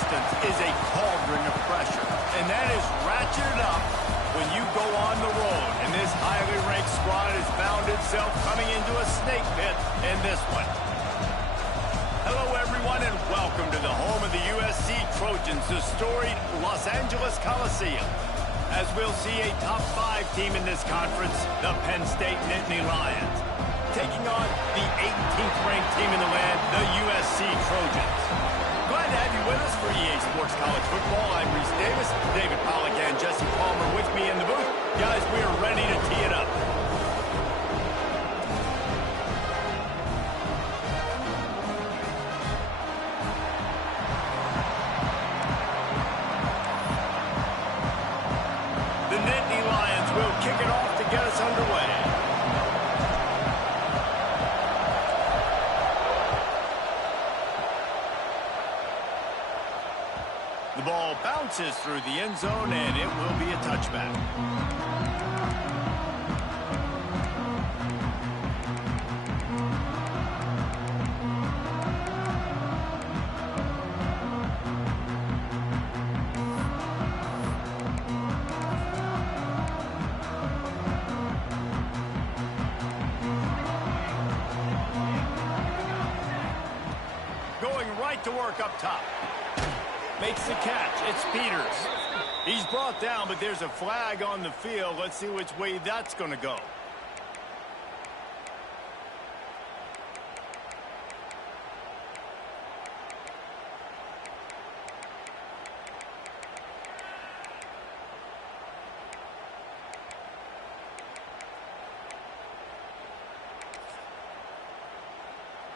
distance is a cauldron of pressure, and that is ratcheted up when you go on the road. And this highly ranked squad has found itself coming into a snake pit in this one. Hello, everyone, and welcome to the home of the USC Trojans, the storied Los Angeles Coliseum. As we'll see a top 5 team in this conference, the Penn State Nittany Lions, taking on the 18th ranked team in the land, the USC Trojans. Glad to have you with us for EA Sports College Football. I'm Reese Davis, David Pollack, and Jesse Palmer with me in the booth. Guys, we are ready to tee it up. The Nittany Lions will kick it off to get us underway. The ball bounces through the end zone, and it will be a touchback. Going right to work up top. Makes the catch. It's Peters. He's brought down, but there's a flag on the field. Let's see which way that's going to go.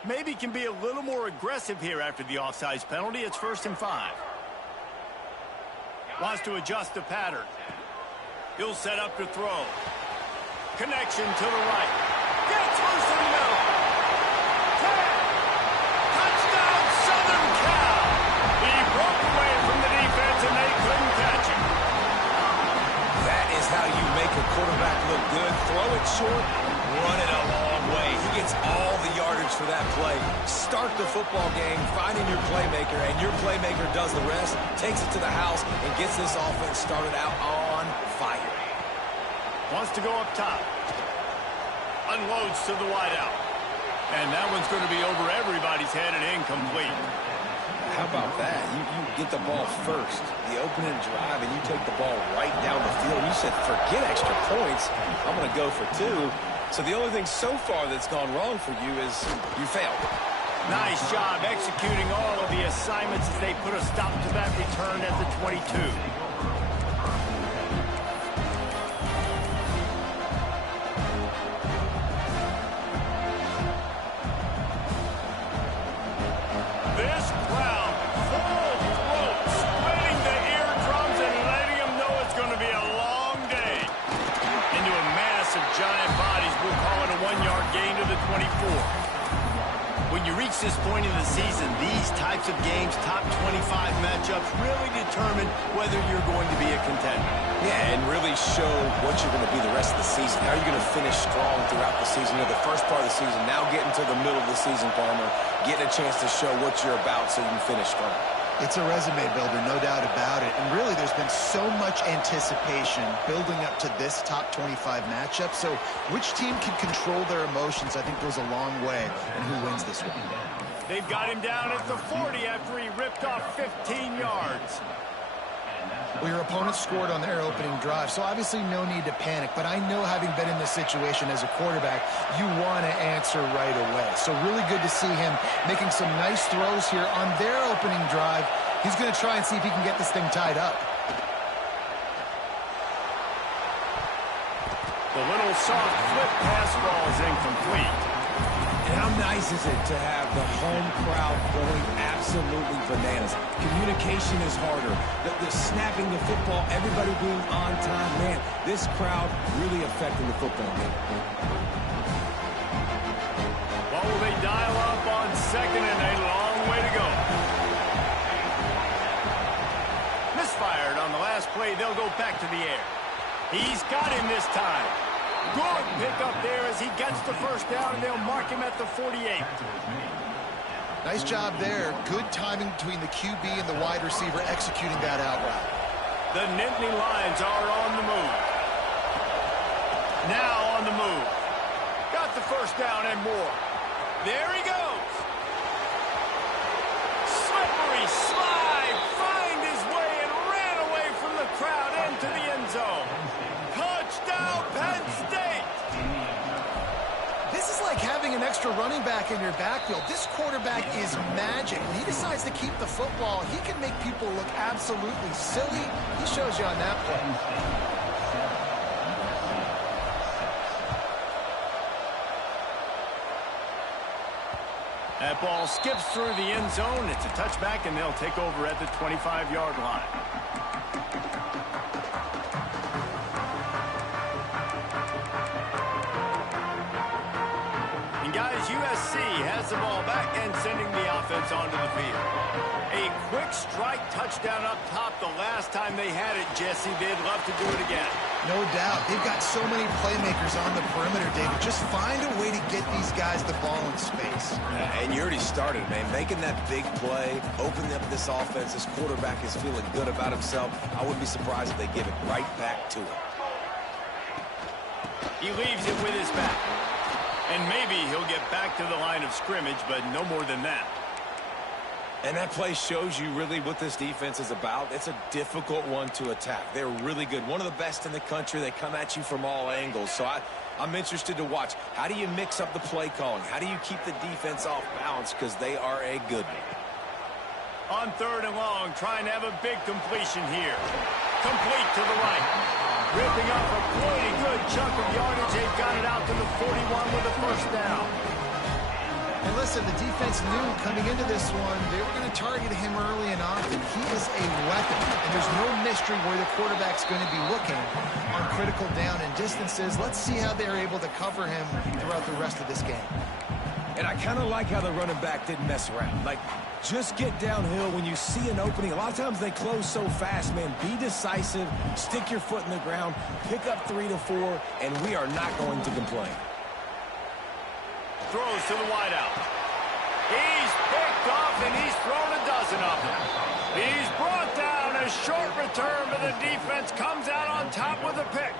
Maybe can be a little more aggressive here after the offsides penalty. It's 1st and 5. Wants to adjust the pattern. He'll set up to throw. Connection to the right. Gets loose in the middle. Touchdown, Southern Cal. He broke away from the defense, and they couldn't catch him. That is how you make a quarterback look good. Throw it short, run it a long way. He gets all the yardage for that play. Start the football game, finding your playmaker, and your playmaker does the rest, takes it to the house, and gets this offense started out on fire. Wants to go up top. Unloads to the wideout. And that one's going to be over everybody's head and incomplete. How about that? You get the ball first, the opening drive, and you take the ball right down the field. You said, forget extra points. I'm going to go for 2. So the only thing so far that's gone wrong for you is you failed. Nice job executing all of the assignments as they put a stop to that return at the 22. This crowd, full throat, splitting the eardrums and letting them know it's going to be a long day. Into a mass of giant bodies, we'll call it a 1-yard gain to the 24. When you reach this point in the season, these types of games, top 25 matchups, really determine whether you're going to be a contender. Yeah, and really show what you're going to be the rest of the season. How are you going to finish strong throughout the season? You know, the first part of the season, now getting to the middle of the season, Palmer, getting a chance to show what you're about so you can finish strong. It's a resume builder, no doubt about it. And really, there's been so much anticipation building up to this top 25 matchup. So which team can control their emotions, I think, goes a long way in who wins this one. They've got him down at the 40 after he ripped off 15 yards. Well, your opponent scored on their opening drive, so obviously no need to panic. But I know, having been in this situation as a quarterback, you want to answer right away. So really good to see him making some nice throws here on their opening drive. He's going to try and see if he can get this thing tied up. The little soft flip pass ball is incomplete. And how nice is it to have the home crowd going absolutely bananas? Communication is harder. The snapping the football, everybody being on time. Man, this crowd really affecting the football game. Well, will they dial up on second, and a long way to go. Misfired on the last play. They'll go back to the air. He's got him this time. Good pick up there as he gets the first down, and they'll mark him at the 48. Nice job there. Good timing between the QB and the wide receiver executing that out route. The Nittany Lions are on the move. Now on the move. Got the first down and more. There he goes. Slippery slide. Find his way and ran away from the crowd into the end zone. Touchdown, Penn State. This is like having an extra running back in your backfield. This quarterback is magic. When he decides to keep the football, he can make people look absolutely silly. He shows you on that play. That ball skips through the end zone. It's a touchback, and they'll take over at the 25-yard line. And guys, USC has the ball back and sending the offense onto the field. A quick strike touchdown up top the last time they had it, Jesse. They'd love to do it again. No doubt. They've got so many playmakers on the perimeter, David. Just find a way to get these guys the ball in space. And you already started, man. Making that big play, opening up this offense. This quarterback is feeling good about himself. I wouldn't be surprised if they give it right back to him. He leaves it with his back. And maybe he'll get back to the line of scrimmage, but no more than that. And that play shows you really what this defense is about. It's a difficult one to attack. They're really good. One of the best in the country. They come at you from all angles. So I'm interested to watch. How do you mix up the play calling? How do you keep the defense off balance? Because they are a good one. On 3rd and long, trying to have a big completion here. Complete to the right. Ripping off a pretty good chunk of yardage. They've got it out to the 41 with a first down. And listen, the defense knew coming into this one, they were going to target him early and often. He is a weapon, and there's no mystery where the quarterback's going to be looking on critical down and distances. Let's see how they're able to cover him throughout the rest of this game. And I kind of like how the running back didn't mess around. Like, just get downhill when you see an opening. A lot of times they close so fast, man. Be decisive, stick your foot in the ground, pick up 3 to 4, and we are not going to complain. Throws to the wideout. He's picked off, and he's thrown a dozen of them. He's brought down. A short return, but the defense comes out on top with a pick.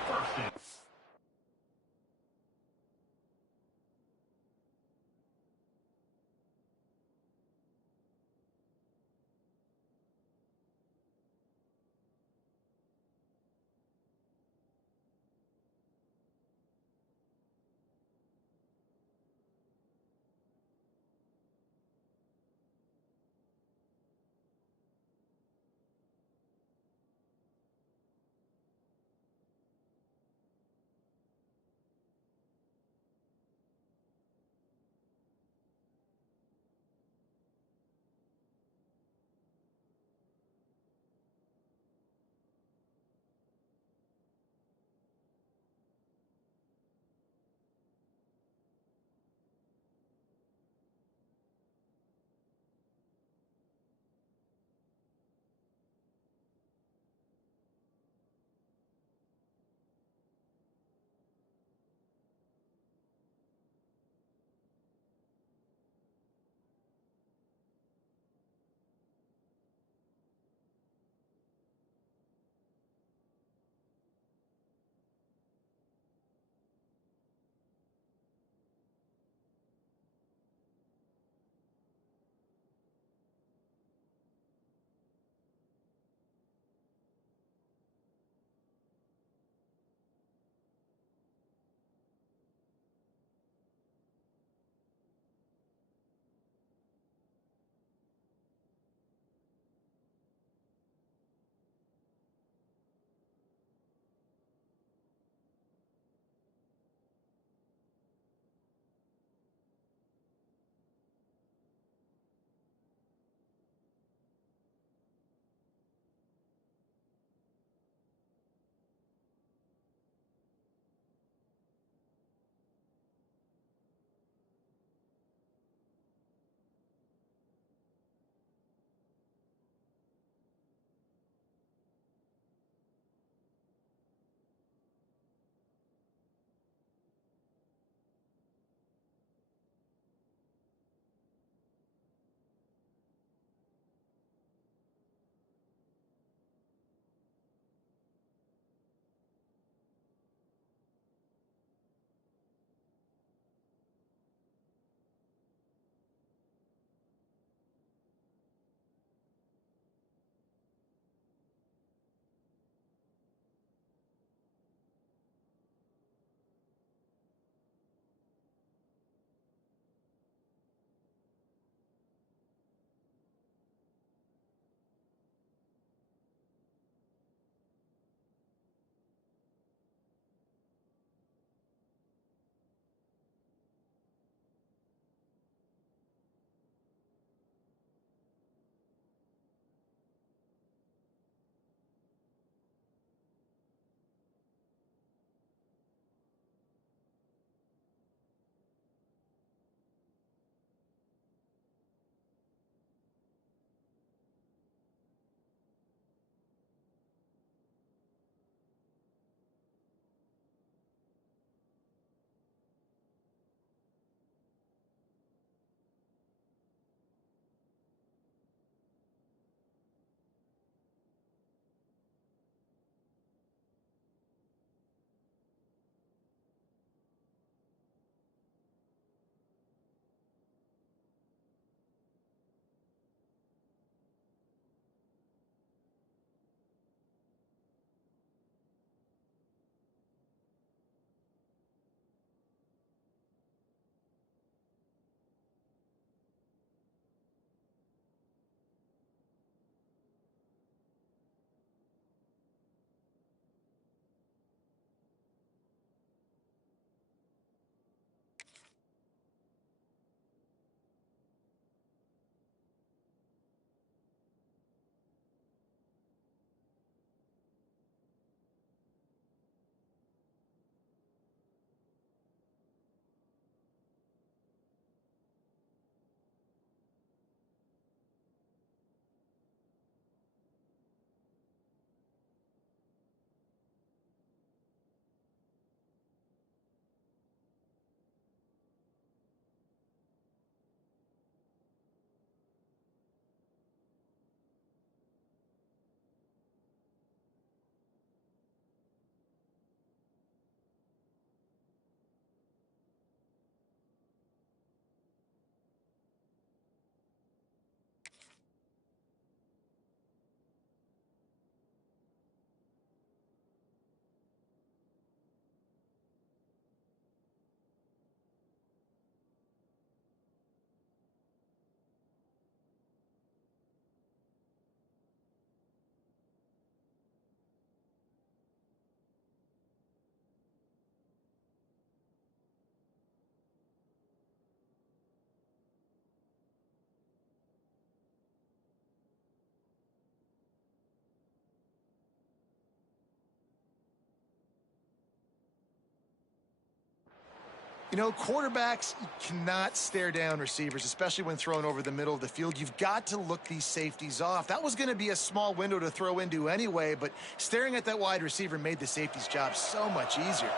You know, quarterbacks cannot stare down receivers, especially when thrown over the middle of the field. You've got to look these safeties off. That was going to be a small window to throw into anyway, but staring at that wide receiver made the safety's job so much easier.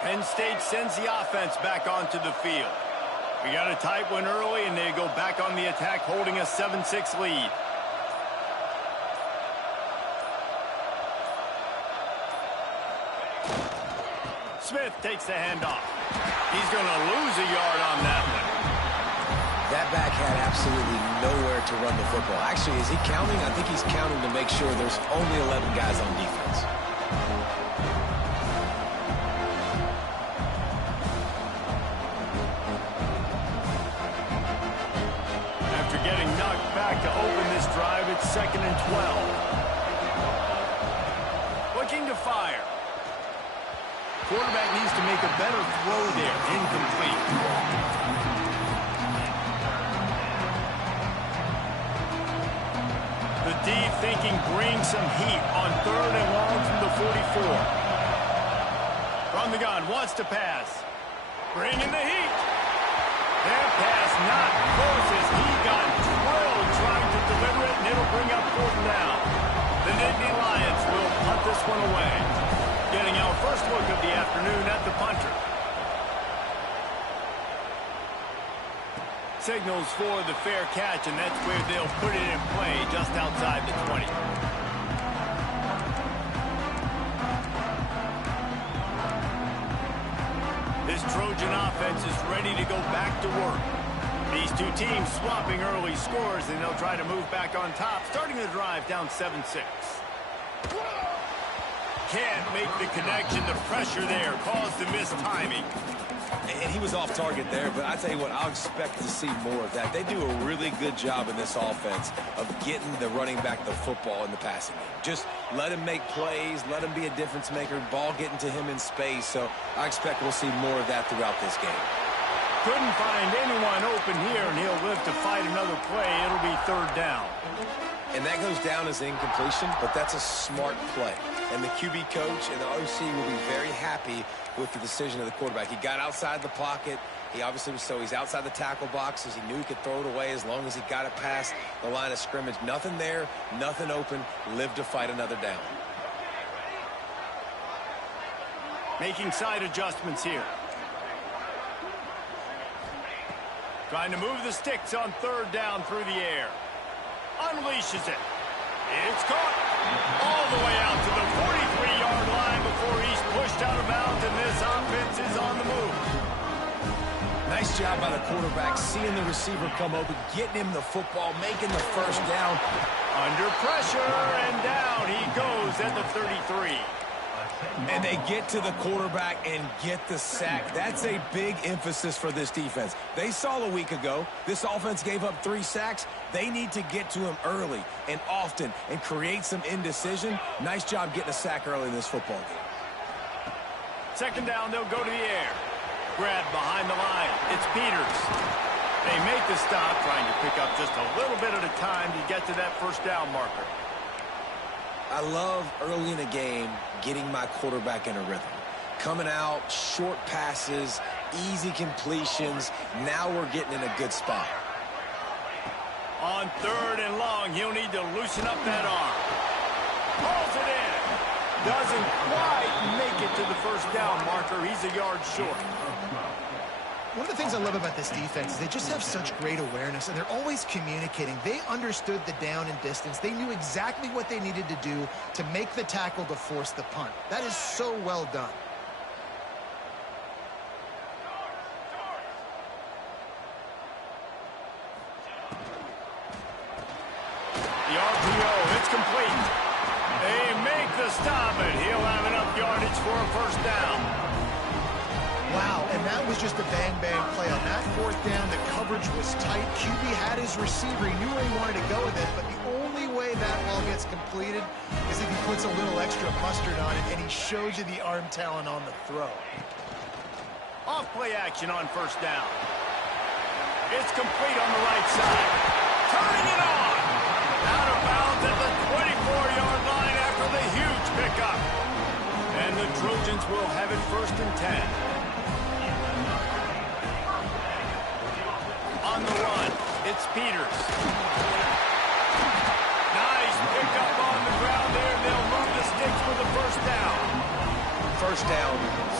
Penn State sends the offense back onto the field. We got a tight one early, and they go back on the attack, holding a 7-6 lead. Smith takes the handoff. He's going to lose a yard on that one. That back had absolutely nowhere to run the football. Actually, is he counting? I think he's counting to make sure there's only 11 guys on defense. After getting knocked back to open this drive, it's 2nd and 12. Looking to fire. Quarterback needs to make a better throw there. Incomplete. The D thinking brings some heat on 3rd and long from the 44. From the gun, wants to pass. Bringing the heat. That pass not close as he got drilled trying to deliver it, and it'll bring up 4th down. The Nittany Lions will punt this one away. Getting our first look of the afternoon at the punter. Signals for the fair catch, and that's where they'll put it in play just outside the 20. This Trojan offense is ready to go back to work. These two teams swapping early scores, and they'll try to move back on top, starting the drive down 7-6. Can't make the connection. The pressure there caused the missed timing. And he was off target there, but I tell you what, I'll expect to see more of that. They do a really good job in this offense of getting the running back the football in the passing game. Just let him make plays, let him be a difference maker, ball getting to him in space. So I expect we'll see more of that throughout this game. Couldn't find anyone open here, and he'll live to fight another play. It'll be 3rd down. And that goes down as incompletion, but that's a smart play. And the QB coach and the OC will be very happy with the decision of the quarterback. He got outside the pocket. He obviously was he's outside the tackle boxes. He knew he could throw it away as long as he got it past the line of scrimmage. Nothing there, nothing open. Live to fight another down. Making side adjustments here. Trying to move the sticks on 3rd down through the air. Unleashes it. It's caught all the way out to the 43-yard line before he's pushed out of bounds, and this offense is on the move. Nice job by the quarterback, seeing the receiver come open, getting him the football, making the 1st down. Under pressure, and down he goes at the 33. And they get to the quarterback and get the sack. That's a big emphasis for this defense. They saw a week ago, this offense gave up 3 sacks. They need to get to him early and often and create some indecision. Nice job getting a sack early in this football game. 2nd down, they'll go to the air. Grab behind the line. It's Peters. They make the stop, trying to pick up just a little bit at a time to get to that 1st down marker. I love early in the game getting my quarterback in a rhythm. Coming out, short passes, easy completions. Now we're getting in a good spot. On 3rd and long, he'll need to loosen up that arm. Pulls it in. Doesn't quite make it to the 1st down marker. He's a yard short. One of the things I love about this defense is they just have such great awareness, and they're always communicating. They understood the down and distance. They knew exactly what they needed to do to make the tackle to force the punt. That is so well done. The RPO, it's complete. They make the stop, and he'll have enough yardage for a 1st down. Wow, and that was just a bang-bang play. On that 4th down, the coverage was tight. QB had his receiver. He knew where he wanted to go with it, but the only way that ball gets completed is if he puts a little extra mustard on it, and he shows you the arm talent on the throw. Off play action on 1st down. It's complete on the right side. Turning it on. Out of bounds at the 24-yard line after the huge pickup. And the Trojans will have it 1st and 10. It's Peters. Nice pick up on the ground there. They'll move the sticks for the first down. First down,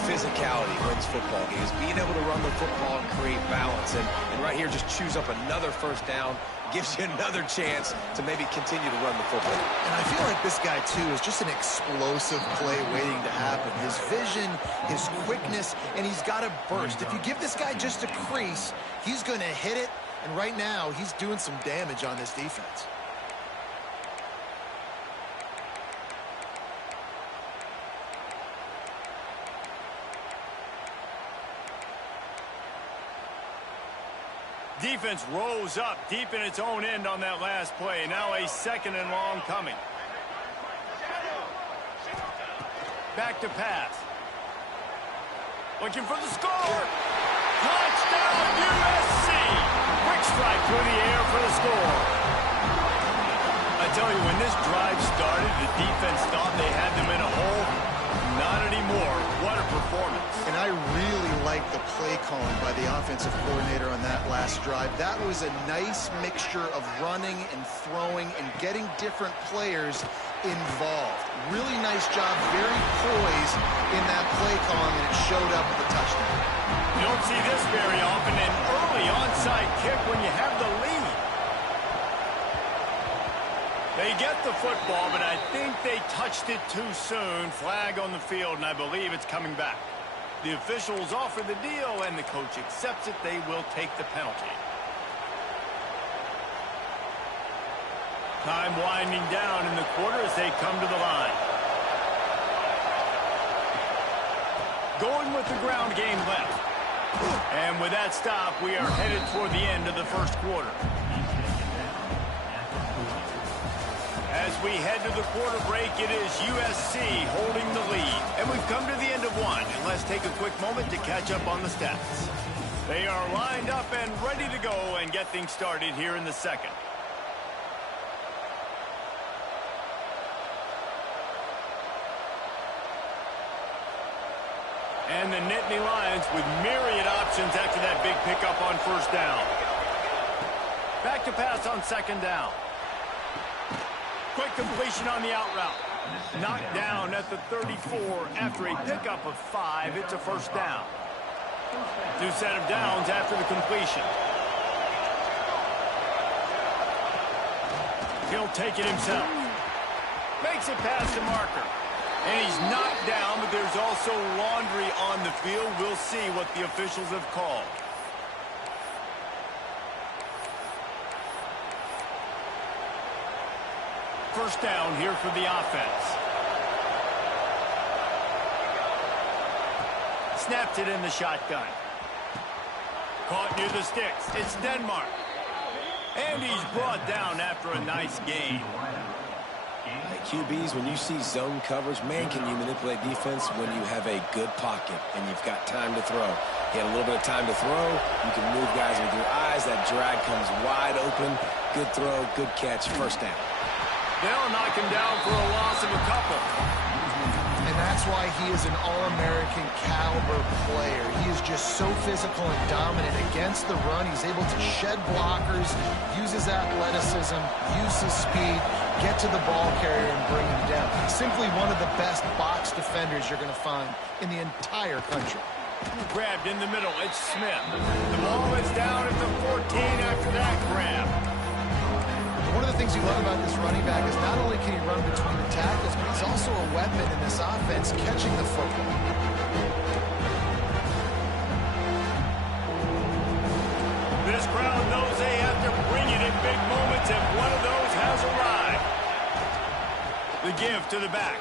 physicality wins football games. Being able to run the football and create balance. And right here, just choose up another first down. Gives you another chance to maybe continue to run the football. And I feel like this guy, too, is just an explosive play waiting to happen. His vision, his quickness, and he's got a burst. If you give this guy just a crease, he's going to hit it. And right now, he's doing some damage on this defense. Defense rose up deep in its own end on that last play. Now a second and long coming. Back to pass. Looking for the score. Touchdown USC. Quick strike through the air for the score. I tell you, when this drive started, the defense thought they had them in a hole. Not anymore. What a performance. And I really like the play calling by the offensive coordinator on that last drive. That was a nice mixture of running and throwing and getting different players involved. Really nice job, very poised in that play calling, and it showed up with the touchdown. You don't see this very often, an early onside kick when you have the lead. They get the football, but I think they touched it too soon. Flag on the field, and I believe it's coming back. The officials offer the deal, and the coach accepts it. They will take the penalty. Time winding down in the quarter as they come to the line. Going with the ground game left. And with that stop, we are headed toward the end of the first quarter. As we head to the quarter break, it is USC holding the lead. And we've come to the end of one. And let's take a quick moment to catch up on the stats. They are lined up and ready to go and get things started here in the second. And the Nittany Lions with myriad options after that big pickup on first down. Back to pass on second down. Quick completion on the out route. Knocked down at the 34 after a pickup of 5. It's a first down. New set of downs after the completion. He'll take it himself. Makes it past the marker. And he's knocked down, but there's also laundry on the field. We'll see what the officials have called. First down here for the offense. Snapped it in the shotgun. Caught near the sticks. It's Denmark. And he's brought down after a nice gain. QBs, when you see zone coverage, man, can you manipulate defense when you have a good pocket and you've got time to throw. He had a little bit of time to throw. You can move guys with your eyes. That drag comes wide open. Good throw, good catch, first down. They'll knock him down for a loss of a couple. And that's why he is an All-American caliber player. He is just so physical and dominant against the run. He's able to shed blockers, use his athleticism, use his speed, get to the ball carrier and bring him down. Simply one of the best box defenders you're going to find in the entire country. Grabbed in the middle. It's Smith. The ball is down at the 14 after that grab. One of the things you love about this running back is not only can he run between the tackles, but he's also a weapon in this offense catching the football. This crowd knows they have to bring it in big moments, and one of those has arrived. The give to the back.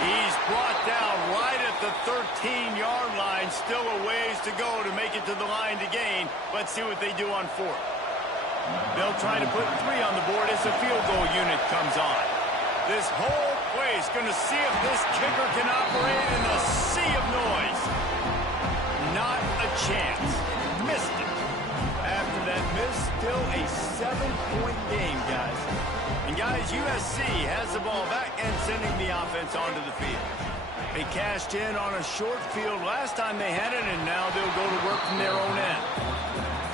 He's brought down right at the 13-yard line. Still a ways to go to make it to the line to gain. Let's see what they do on fourth. They'll try to put 3 on the board as the field goal unit comes on. This whole place going to see if this kicker can operate in a sea of noise. Not a chance. Missed it. After that miss, still a 7-point game, guys. And guys, USC has the ball back and sending the offense onto the field. They cashed in on a short field last time they had it, and now they'll go to work from their own end.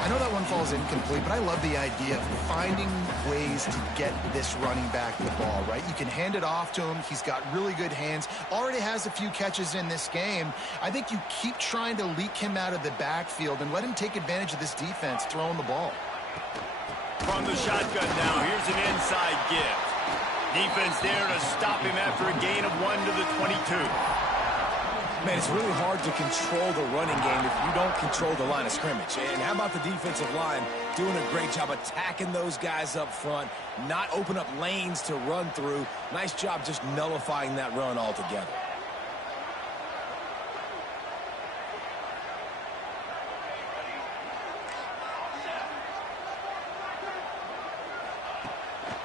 I know that one falls incomplete, but I love the idea of finding ways to get this running back the ball, right? You can hand it off to him. He's got really good hands. Already has a few catches in this game. I think you keep trying to leak him out of the backfield and let him take advantage of this defense throwing the ball. From the shotgun now, here's an inside give. Defense there to stop him after a gain of 1 to the 22. Man, it's really hard to control the running game if you don't control the line of scrimmage. And how about the defensive line doing a great job attacking those guys up front, not open up lanes to run through. Nice job just nullifying that run altogether.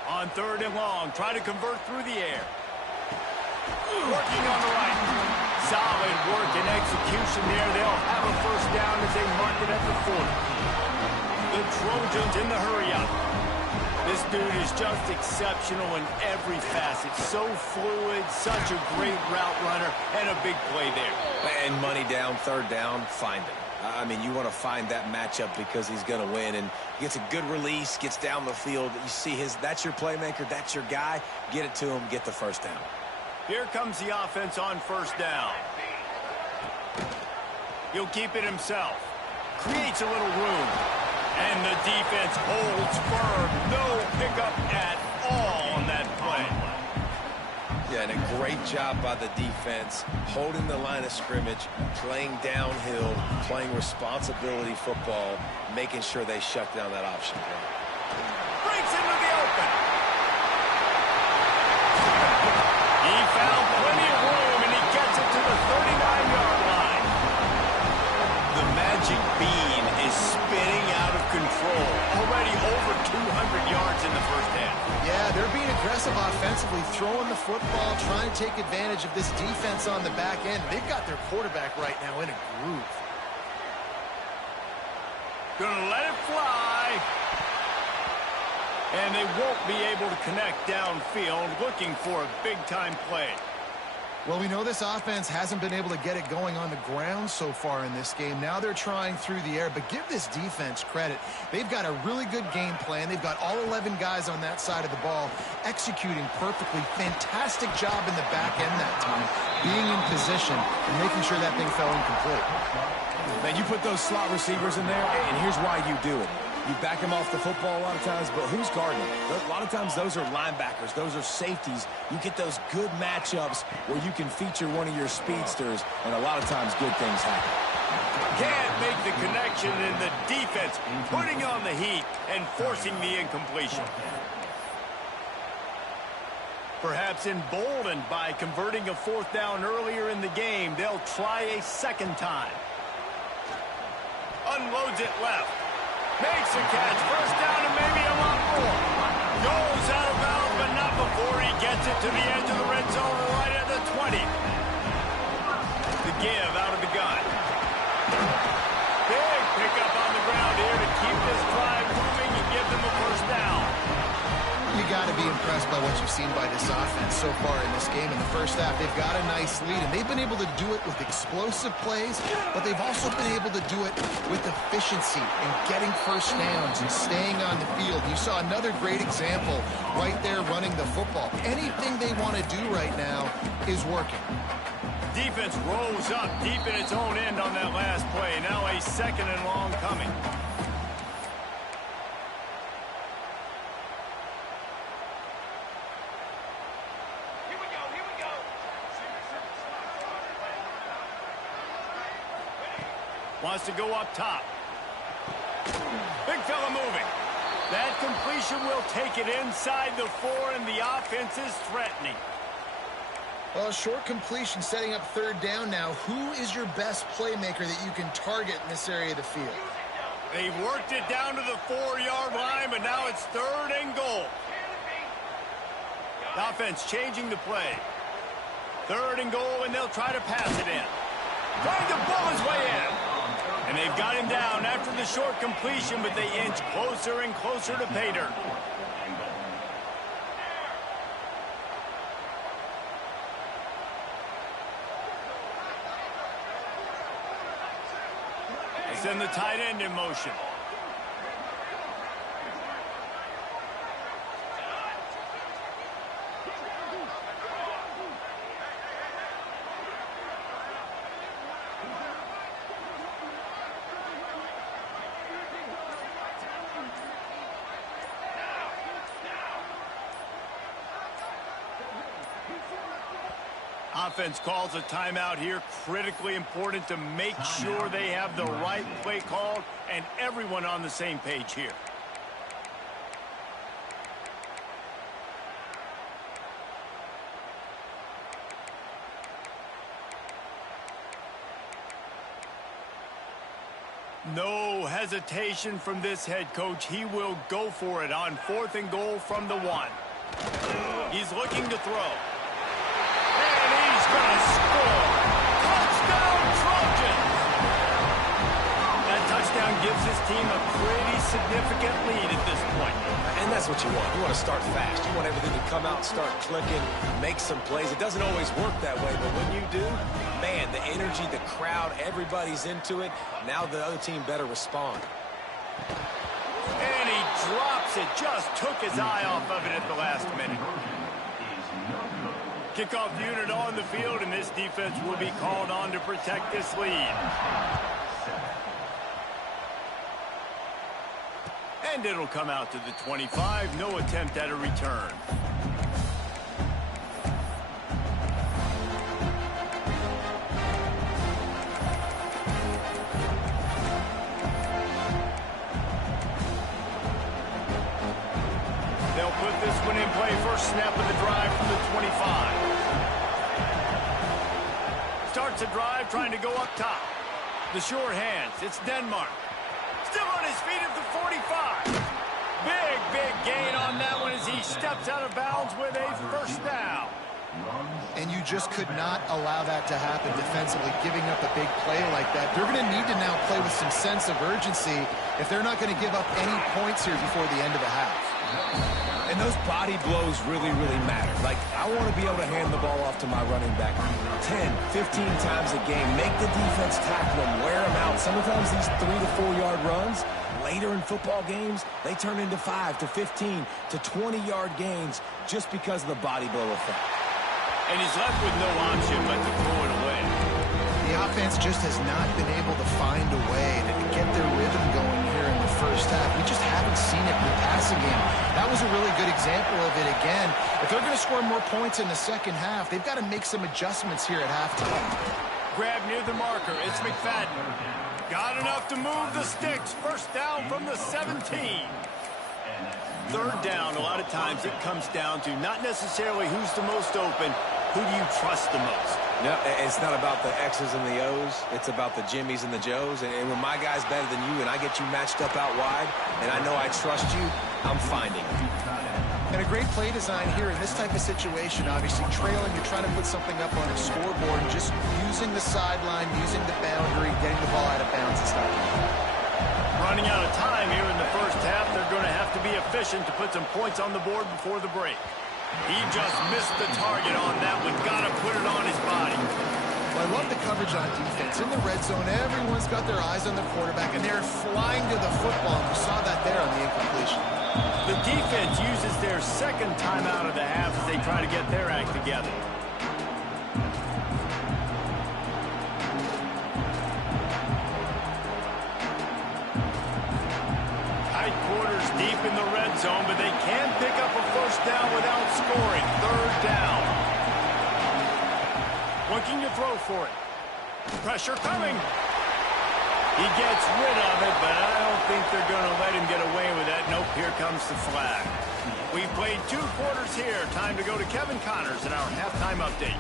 On 3rd and long, try to convert through the air. Working on the right. Solid work and execution there. They'll have a first down as they mark it at the 40. The Trojans in the hurry-up. This dude is just exceptional in every facet. So fluid, such a great route runner, and a big play there. And money down, 3rd down, find him. I mean, you want to find that matchup because he's going to win. And he gets a good release, gets down the field. You see that's your playmaker, that's your guy. Get it to him, get the first down. Here comes the offense on 1st down. He'll keep it himself. Creates a little room. And the defense holds firm. No pickup at all on that play. Yeah, and a great job by the defense, holding the line of scrimmage, playing downhill, playing responsibility football, making sure they shut down that option play. Breaks into the open. He found plenty of room, and he gets it to the 39-yard line. The magic bean is spinning out of control. Already over 200 yards in the first half. Yeah, they're being aggressive offensively, throwing the football, trying to take advantage of this defense on the back end. They've got their quarterback right now in a groove. Gonna let it fly. And they won't be able to connect downfield, looking for a big-time play. Well, we know this offense hasn't been able to get it going on the ground so far in this game. Now they're trying through the air, but give this defense credit. They've got a really good game plan. They've got all 11 guys on that side of the ball executing perfectly. Fantastic job in the back end that time, being in position and making sure that thing fell incomplete. Man, you put those slot receivers in there, and here's why you do it. You back them off the football a lot of times, but who's guarding them? A lot of times those are linebackers. Those are safeties. You get those good matchups where you can feature one of your speedsters, and a lot of times good things happen. Can't make the connection in the defense, putting on the heat and forcing the incompletion. Perhaps emboldened by converting a 4th down earlier in the game, they'll try a 2nd time. Unloads it left. Makes a catch. First down and maybe a lot more. Goes out of bounds, but not before he gets it to the edge of the red zone right at the 20. The give out of the gun. Big pickup on the ground here to keep this drive moving and give them a first down. You got to be impressed by what you've seen by this offense so far in this game. In the first half, they've got a nice lead, and they've been able to do it with explosive plays, but they've also been able to do it with efficiency and getting first downs and staying on the field. You saw another great example right there running the football. Anything they want to do right now is working. Defense rolls up deep in its own end on that last play. Now a 2nd and long coming. Wants to go up top. Big fella moving. That completion will take it inside the 4, and the offense is threatening. Well, short completion setting up 3rd down now. Who is your best playmaker that you can target in this area of the field? They've worked it down to the 4-yard line, but now it's 3rd and goal. The offense changing the play. 3rd and goal, and they'll try to pass it in. Trying to pull his way in. And they've got him down after the short completion, but they inch closer and closer to pay dirt. They send the tight end in motion. Offense calls a timeout here. Critically important to make sure they have the right play called and everyone on the same page here. No hesitation from this head coach. He will go for it on 4th and goal from the 1. He's looking to throw. And he's going to score. Touchdown, Trojans! That touchdown gives his team a pretty significant lead at this point. And that's what you want. You want to start fast. You want everything to come out, start clicking, make some plays. It doesn't always work that way, but when you do, man, the energy, the crowd, everybody's into it. Now the other team better respond. And he drops it. Just took his eye off of it at the last minute. Kickoff unit on the field, and this defense will be called on to protect this lead. And it'll come out to the 25. No attempt at a return. They'll put this one in play. First snap of the drive from the 25. Starts a drive trying to go up top. The sure hands. It's Denmark. Still on his feet at the 45. Big gain on that one as he steps out of bounds with a first down. And you just could not allow that to happen defensively, giving up a big play like that. They're going to need to now play with some sense of urgency if they're not going to give up any points here before the end of the half. And those body blows really matter. Like, I want to be able to hand the ball off to my running back 10, 15 times a game. Make the defense tackle them, wear them out. Sometimes these 3 to 4 yard runs, later in football games, they turn into 5 to 15 to 20 yard gains just because of the body blow effect. And he's left with no option but to throw it away. The offense just has not been able to find a way to get their rhythm going here in the first half. We just haven't seen it in the passing game. That was a really good example of it again. If they're going to score more points in the second half, they've got to make some adjustments here at halftime. Grab near the marker. It's McFadden. Got enough to move the sticks. First down from the 17. Third down, a lot of times it comes down to not necessarily who's the most open, who do you trust the most? No, it's not about the X's and the O's. It's about the Jimmys and the Joes. And when my guy's better than you and I get you matched up out wide and I know I trust you, I'm finding it. And a great play design here in this type of situation, obviously trailing, you're trying to put something up on a scoreboard, just using the sideline, using the boundary, getting the ball out of bounds and stuff. Running out of time here in the first half, they're going to have to be efficient to put some points on the board before the break. He just missed the target on that one. Got to put it on his body. Well, I love the coverage on defense. In the red zone, everyone's got their eyes on the quarterback, and they're flying to the football. And you saw that there on the incompletion. The defense uses their second time out of the half as they try to get their act together. Tight quarters deep in the red zone, but they can pick up a first down without scoring. Third down. Looking to throw for it. Pressure coming. He gets rid of it, but I don't think they're going to let him get away with that. Nope, here comes the flag. We've played 2 quarters here. Time to go to Kevin Connors in our halftime update.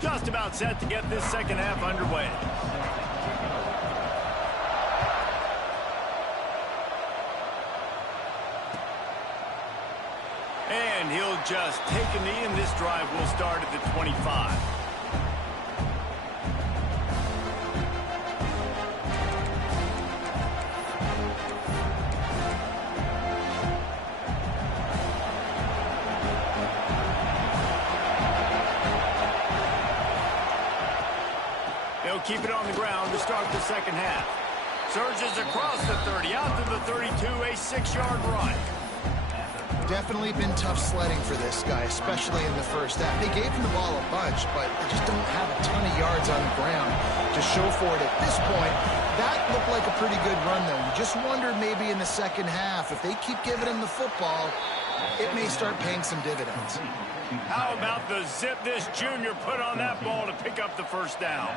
Just about set to get this second half underway. And he'll just take a knee, and this drive will start at the 25. They'll keep it on the ground to start the second half. Surges across the 30, out to the 32, a 6-yard run. Definitely been tough sledding for this guy, especially in the first half. They gave him the ball a bunch, but they just don't have a ton of yards on the ground to show for it at this point. That looked like a pretty good run, though. You just wondered maybe in the second half, if they keep giving him the football, it may start paying some dividends. How about the zip this junior put on that ball to pick up the first down?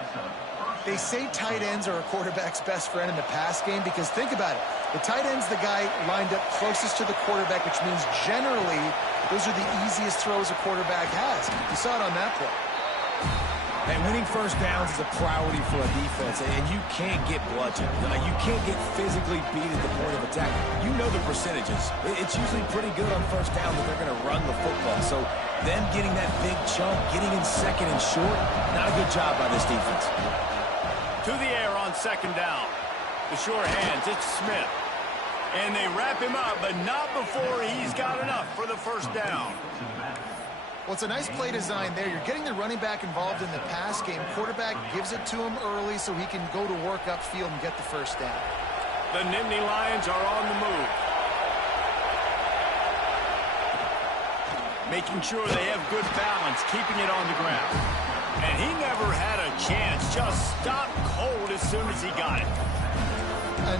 They say tight ends are a quarterback's best friend in the pass game because think about it. The tight end's the guy lined up closest to the quarterback, which means generally those are the easiest throws a quarterback has. You saw it on that play. And winning first downs is a priority for a defense, and you can't get bludgeoned. You can't get physically beat at the point of attack. You know the percentages. It's usually pretty good on first down that they're going to run the football. So them getting that big chunk, getting in second and short, not a good job by this defense. To the air on second down. The sure hands, it's Smith. And they wrap him up, but not before he's got enough for the first down. Well, it's a nice play design there. You're getting the running back involved in the pass game. Quarterback gives it to him early so he can go to work upfield and get the first down. The Nittany Lions are on the move. Making sure they have good balance, keeping it on the ground. And he never had a chance, just stopped cold as soon as he got it.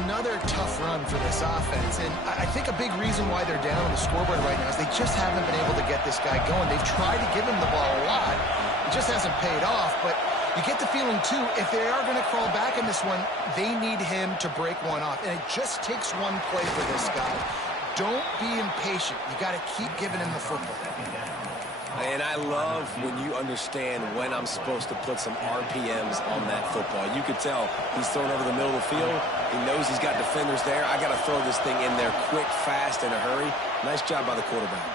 Another tough run for this offense, and I think a big reason why they're down on the scoreboard right now is they just haven't been able to get this guy going. They've tried to give him the ball a lot. It just hasn't paid off, but you get the feeling, too, if they are going to crawl back in this one, they need him to break one off, and it just takes one play for this guy. Don't be impatient. You got to keep giving him the football. And I love when you understand when I'm supposed to put some RPMs on that football. You could tell he's throwing over the middle of the field. He knows he's got defenders there. I got to throw this thing in there quick, fast, in a hurry. Nice job by the quarterback.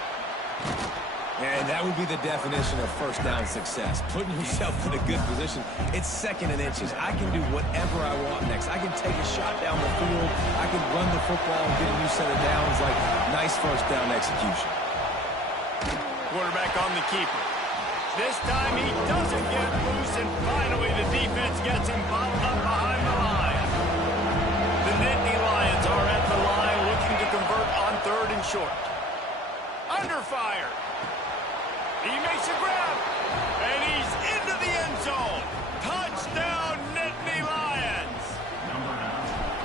And that would be the definition of first down success. Putting yourself in a good position. It's second and inches. I can do whatever I want next. I can take a shot down the field. I can run the football and get a new set of downs. Like, nice first down execution. Quarterback on the keeper. This time he doesn't get loose, and finally the defense gets him bottled up behind the line. The Nittany Lions are at the line looking to convert on third and short. Under fire. He makes a grab, and he's into the end zone. Touchdown, Nittany Lions.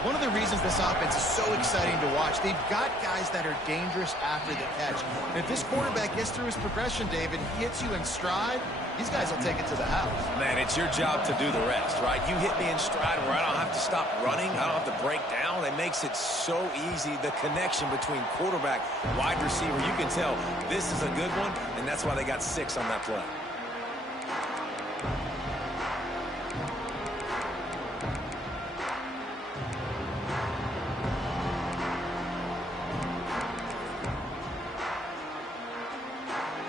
One of the reasons this offense is so exciting to watch, they've got guys that are dangerous after the catch. And if this quarterback gets through his progression, David, he hits you in stride, these guys will take it to the house. Man, it's your job to do the rest, right? You hit me in stride where I don't have to stop running. I don't have to break down. It makes it so easy. The connection between quarterback, wide receiver, you can tell this is a good one, and that's why they got 6 on that play.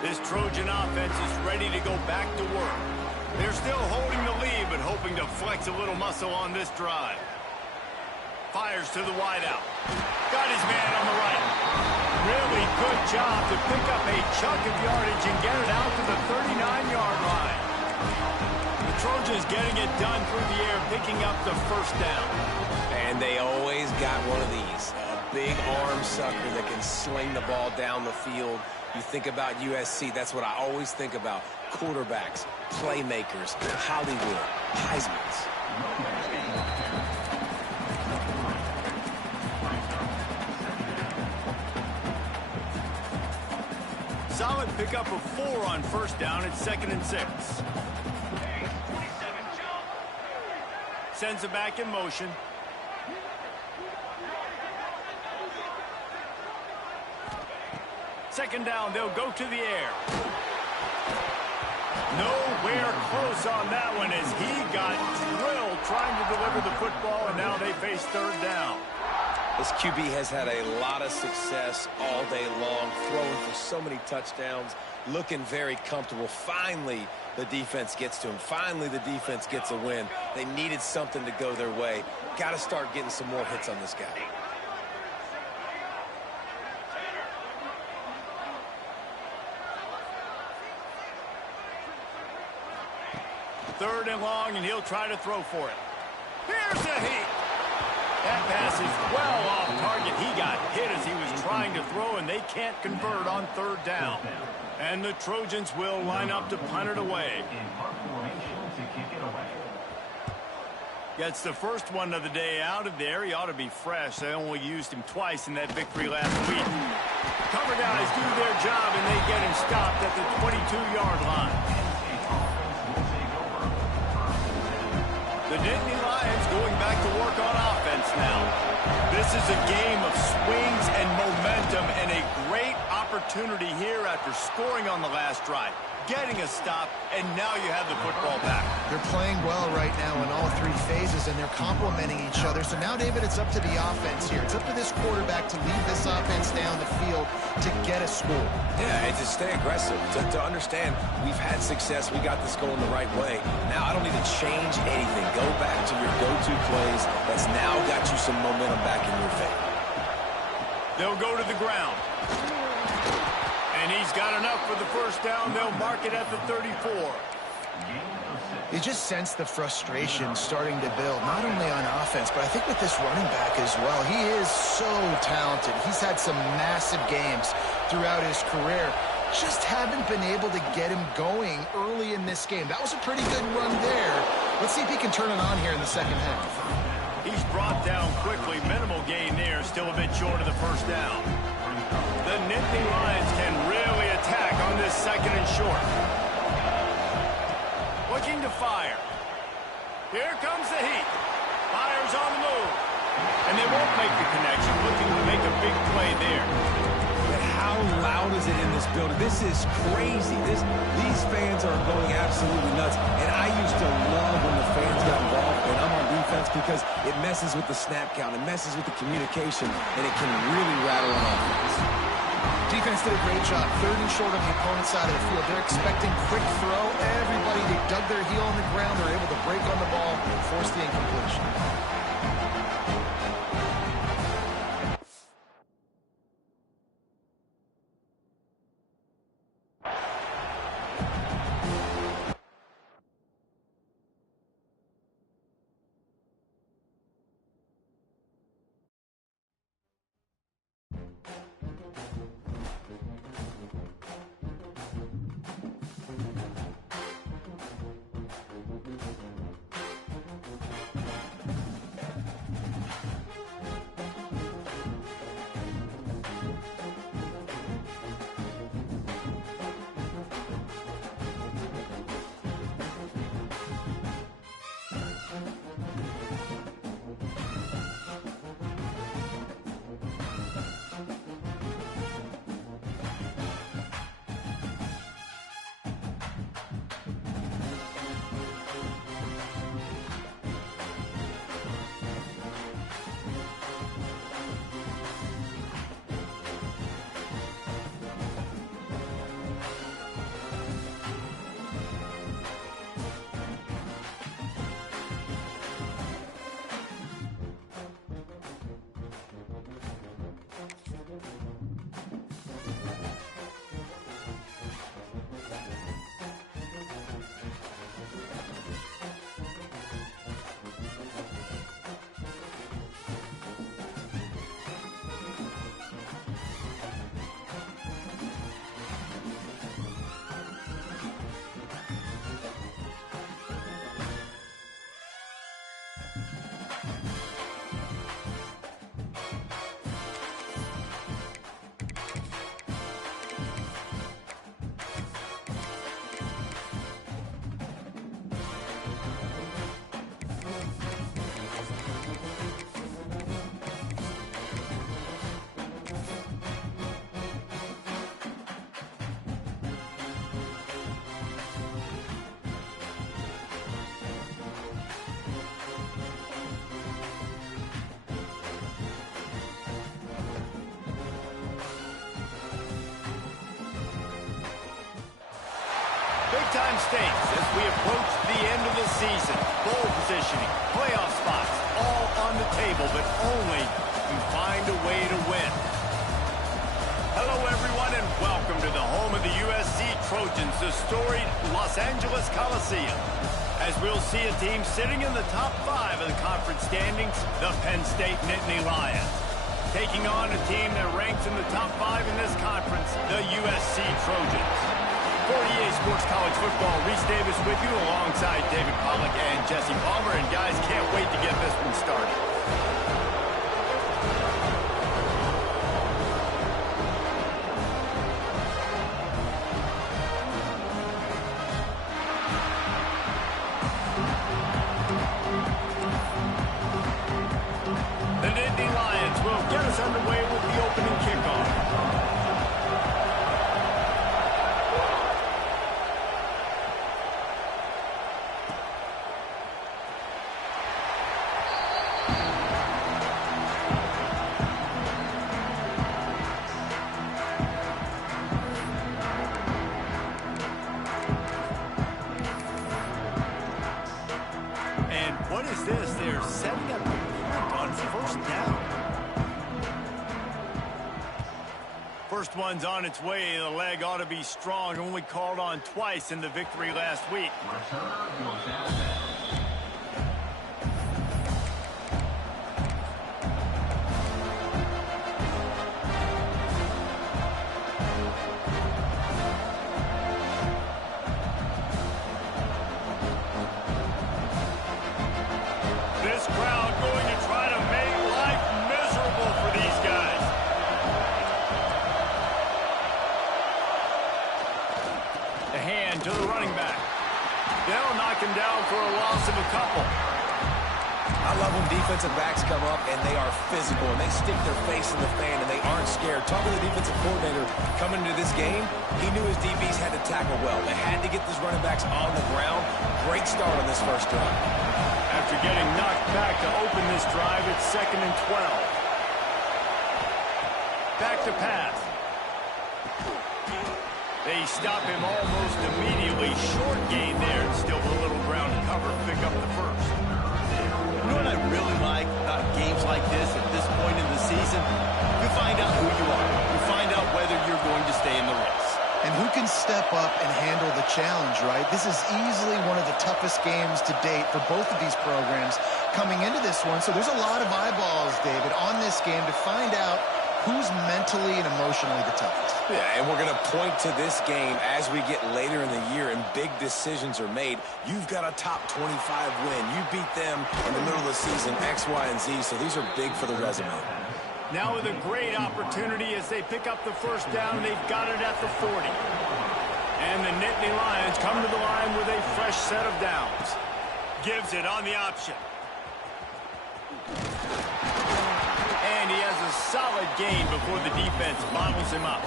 This Trojan offense is ready to go back to work. They're still holding the lead, but hoping to flex a little muscle on this drive. Fires to the wideout. Got his man on the right. Really good job to pick up a chunk of yardage and get it out to the 39-yard line. The Trojans getting it done through the air, picking up the first down. And they always got one of these. A big arm sucker that can sling the ball down the field. You think about USC, that's what I always think about. Quarterbacks, playmakers, Hollywood, Heismans. Solid pickup of 4 on first down at 2nd and 6. Sends it back in motion. Second down, they'll go to the air. Nowhere close on that one as he got drilled trying to deliver the football, and now they face third down. This QB has had a lot of success all day long, throwing for so many touchdowns, looking very comfortable. Finally, the defense gets to him. Finally, the defense gets a win. They needed something to go their way. Got to start getting some more hits on this guy. Third and long, and he'll try to throw for it. Here's a heat. That pass is well off target. He got hit as he was trying to throw, and they can't convert on third down. And the Trojans will line up to punt it away. Gets the first one of the day out of there. He ought to be fresh. They only used him twice in that victory last week. Cover guys do their job, and they get him stopped at the 22-yard line. The Nittany Lions going back to work on offense now. This is a game of swings and momentum, and a great opportunity here after scoring on the last drive, getting a stop, and now you have the football back. They're playing well right now in all three phases, and they're complementing each other. So now, David, it's up to the offense here. It's up to this quarterback to lead this offense down the field to get a score. Yeah, and to stay aggressive, to understand we've had success, we got this going the right way. Now I don't need to change anything. Go back to your go-to plays. That's now got you some momentum back in your favor. They'll go to the ground. And he's got enough for the first down. They'll mark it at the 34. You just sense the frustration starting to build, not only on offense, but I think with this running back as well. He is so talented. He's had some massive games throughout his career. Just haven't been able to get him going early in this game. That was a pretty good run there. Let's see if he can turn it on here in the second half. He's brought down quickly. Minimal gain there. Still a bit short of the first down. The Nittany Lions can really attack on this second and short. Looking to fire. Here comes the heat. Fires on the move. And they won't make the connection. Looking to make a big play there. But how loud is it in this building? This is crazy. These fans are going absolutely nuts. And I used to love when the fans got involved when I'm on defense because it messes with the snap count. It messes with the communication. And it can really rattle an offense. Defense did a great job. Third and short on the opponent's side of the field. They're expecting quick throw. Everybody, they dug their heel on the ground. They're able to break on the ball and force the incompletion. Big-time stakes as we approach the end of the season. Bowl positioning, playoff spots, all on the table, but only to find a way to win. Hello, everyone, and Welcome to the home of the USC Trojans, the storied Los Angeles Coliseum. As we'll see a team sitting in the top 5 of the conference standings, the Penn State Nittany Lions. Taking on a team that ranks in the top 5 in this conference, the USC Trojans. For EA Sports College Football, Reese Davis with you alongside David Pollack and Jesse Palmer. And guys, can't wait to get this one started. The Nittany Lions will get us underway with the opening kickoff. And what is this? They're setting up the punt on first down. First one's on its way. The leg ought to be strong. Only called on twice in the victory last week. This crowd going to try to make life miserable for these guys. The hand to the running back. They'll knock him down for a loss of a couple. I love when defensive backs come up and they are physical and they stick their face in the fan and they aren't scared. Talking to the defensive coordinator coming into this game, he knew his DBs had to tackle well. They had to get these running backs on the ground. Great start on this first drive. After getting knocked back to open this drive, it's 2nd and 12. Back to pass. They stop him almost immediately. Short gain there, and still a little ground to cover. Pick up the first. You know what I really like about games like this at this point in the season? You find out who you are. You find out whether you're going to stay in the race. And who can step up and handle the challenge, right? This is easily one of the toughest games to date for both of these programs coming into this one. So there's a lot of eyeballs, David, on this game to find out who's mentally and emotionally the toughest. Yeah, and we're going to point to this game as we get later in the year and big decisions are made. You've got a top 25 win. You beat them in the middle of the season, X, Y, and Z, so these are big for the resume. Now with a great opportunity as they pick up the first down. They've got it at the 40. And the Nittany Lions come to the line with a fresh set of downs. Gives it on the option. And he has a solid gain before the defense bottles him up.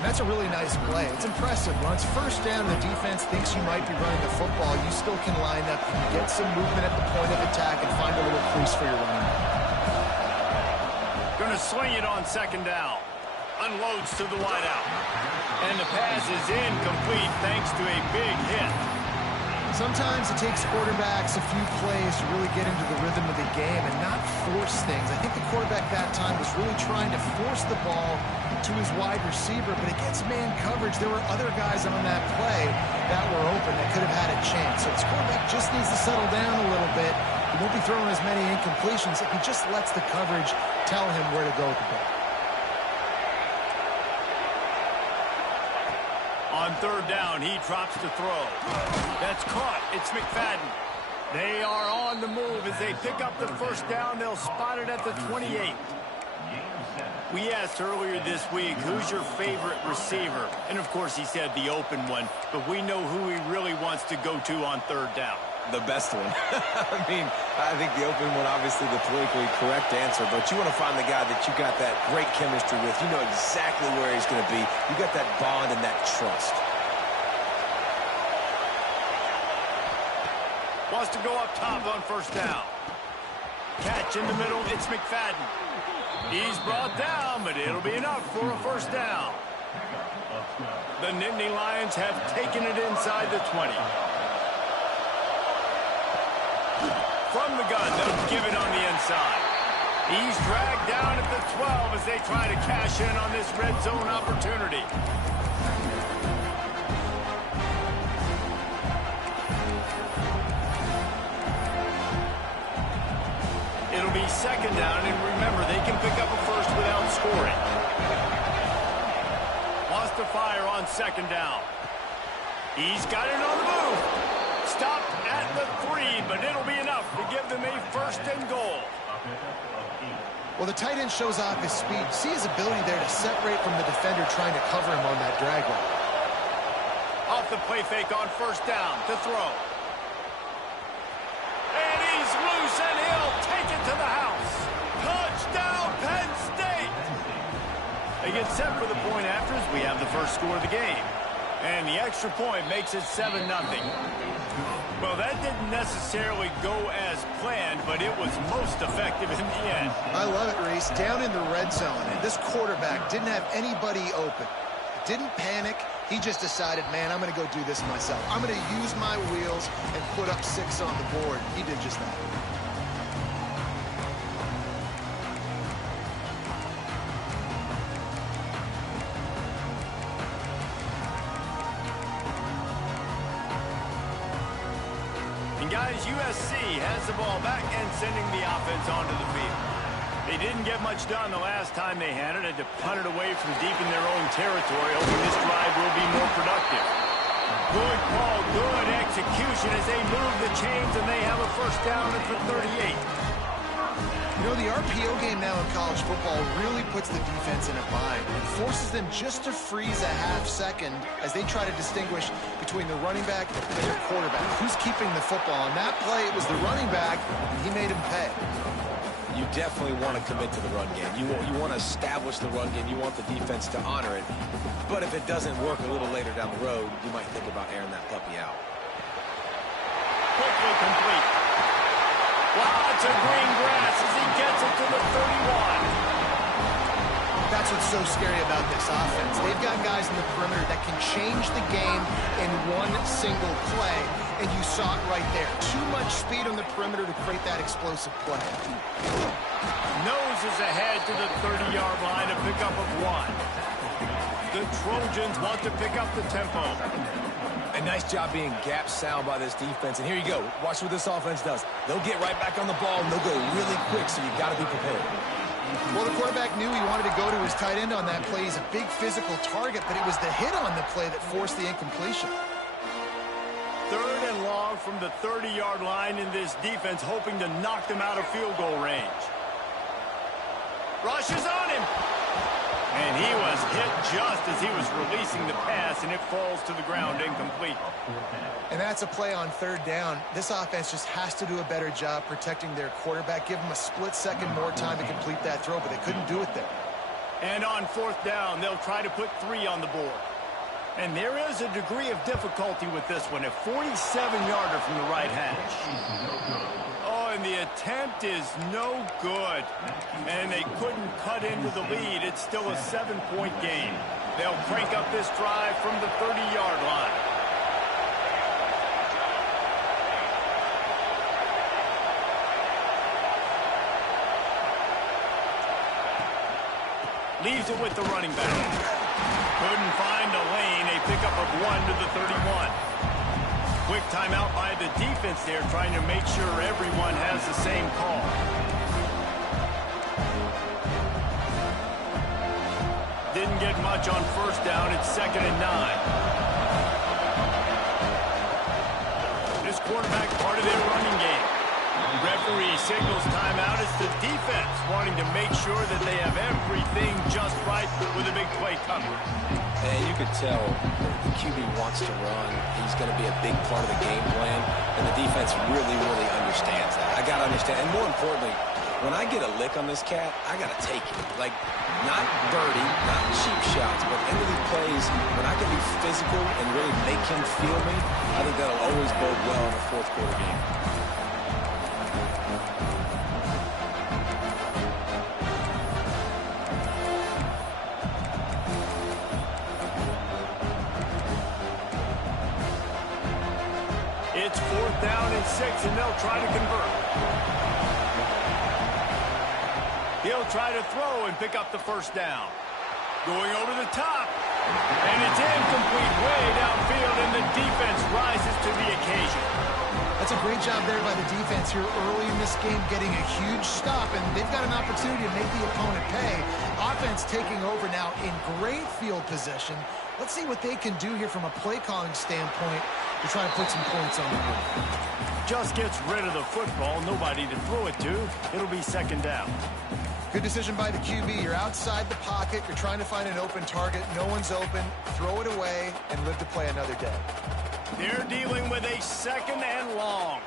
That's a really nice play. It's impressive. When it's first down, the defense thinks you might be running the football. You still can line up. You can get some movement at the point of attack and find a little crease for your running back. Going to sling it on 2nd down. Unloads to the wideout. And the pass is incomplete thanks to a big hit. Sometimes it takes quarterbacks a few plays to really get into the rhythm of the game and not force things. I think the quarterback that time was really trying to force the ball to his wide receiver, but against man coverage, there were other guys on that play that were open that could have had a chance. So this quarterback just needs to settle down a little bit. He won't be throwing as many incompletions if he just lets the coverage tell him where to go with the ball. On 3rd down, he drops to throw. That's caught. It's McFadden. They are on the move as they pick up the first down. They'll spot it at the 28. We asked earlier this week, who's your favorite receiver? And, of course, he said the open one. But we know who he really wants to go to on 3rd down. The best one. I mean, I think the open one, obviously the politically correct answer, but you want to find the guy that you got that great chemistry with. You know exactly where he's going to be. You got that bond and that trust. Wants to go up top on 1st down. Catch in the middle, it's McFadden. He's brought down, but it'll be enough for a 1st down. The Nittany Lions have taken it inside the 20. From the gun, they'll give it on the inside. He's dragged down at the 12 as they try to cash in on this red zone opportunity. It'll be second down, and remember, they can pick up a first without scoring. Wants to fire on second down. He's got it on the move. Stopped at the 3, but it'll be enough to give them a first and goal. Well, the tight end shows off his speed. See his ability there to separate from the defender trying to cover him on that drag route. Off the play fake on first down to throw. And he's loose, and he'll take it to the house. Touchdown, Penn State! They get set for the point after as we have the first score of the game. And the extra point makes it 7-0. Well, that didn't necessarily go as planned, but it was most effective in the end. I love it, Reese. Down in the red zone, and this quarterback didn't have anybody open. Didn't panic. He just decided, man, I'm going to go do this myself. I'm going to use my wheels and put up 6 on the board. He did just that. And guys, USC has the ball back and sending the offense onto the field. They didn't get much done the last time they had it. Had to punt it away from deep in their own territory, hoping this drive will be more productive. Good call, good execution as they move the chains, and they have a first down at the 38. You know, the RPO game now in college football really puts the defense in a bind. It forces them just to freeze a half second as they try to distinguish between the running back and their quarterback. Who's keeping the football? On that play, it was the running back, and he made him pay. You definitely want to commit to the run game. You want to establish the run game. You want the defense to honor it. But if it doesn't work a little later down the road, you might think about airing that puppy out. Quickly complete. Lots of green grass as he gets it to the 31. That's what's so scary about this offense. They've got guys in the perimeter that can change the game in one single play, and you saw it right there. Too much speed on the perimeter to create that explosive play. Noses ahead to the 30-yard line, a pickup of 1. The Trojans want to pick up the tempo. A nice job being gap sound by this defense. And here you go. Watch what this offense does. They'll get right back on the ball, and they'll go really quick, so you got to be prepared. Well, the quarterback knew he wanted to go to his tight end on that play. He's a big physical target, but it was the hit on the play that forced the incompletion. Third and long from the 30-yard line in this defense, hoping to knock them out of field goal range. Rushes on him. And he was hit just as he was releasing the pass, and it falls to the ground incomplete. And that's a play on third down. This offense just has to do a better job protecting their quarterback. Give him a split second more time to complete that throw, but they couldn't do it there. And on fourth down, they'll try to put 3 on the board. And there is a degree of difficulty with this one, a 47-yarder from the right hash. Oh, and the attempt is no good. And they couldn't cut into the lead. It's still a 7-point game. They'll crank up this drive from the 30-yard line. Leaves it with the running back. Couldn't find a lane. A pickup of 1 to the 31. Quick timeout by the defense there, trying to make sure everyone has the same call. Didn't get much on first down. It's 2nd and 9. This quarterback part of their running game. Referee signals timeout. It's the defense wanting to make sure that they have everything just right with a big play coming. And you could tell the QB wants to run. He's going to be a big part of the game plan, and the defense really, really understands that. I got to understand, and more importantly, when I get a lick on this cat, I got to take it. Like, not dirty, not cheap shots, but end of these plays, when I can be physical and really make him feel me, I think that'll always bode well in the fourth quarter game. It's 4th down and 6, and they'll try to convert. he'll try to throw and pick up the first down. Going over the top. And it's incomplete way downfield, and the defense rises to the occasion. That's a great job there by the defense here early in this game, getting a huge stop, and they've got an opportunity to make the opponent pay. Offense taking over now in great field position. Let's see what they can do here from a play calling standpoint to try to put some points on the board. Just gets rid of the football, nobody to throw it to. It'll be second down. Good decision by the QB. You're outside the pocket. You're trying to find an open target. No one's open. Throw it away and live to play another day. They're dealing with a second and long.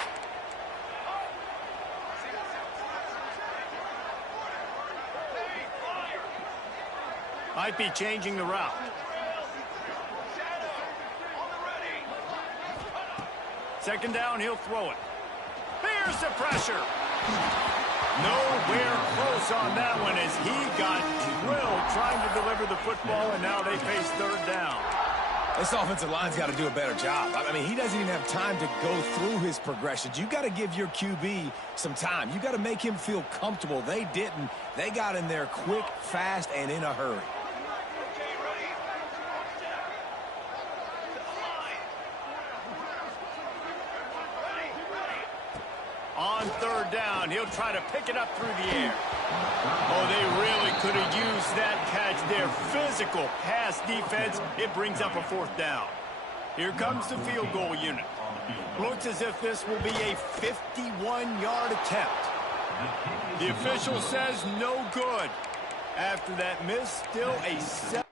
Might be changing the route. Second down, he'll throw it. Here's the pressure. Nowhere close on that one as he got drilled trying to deliver the football, and now they face third down. This offensive line's got to do a better job. I mean, he doesn't even have time to go through his progressions. You got to give your QB some time. You got to make him feel comfortable. They didn't. They got in there quick, fast, and in a hurry. On third down, he'll try to pick it up through the air. Oh, they really could have used that catch there. Physical pass defense. It brings up a fourth down. Here comes the field goal unit. Looks as if this will be a 51-yard attempt. The official says no good. After that miss, still a 7.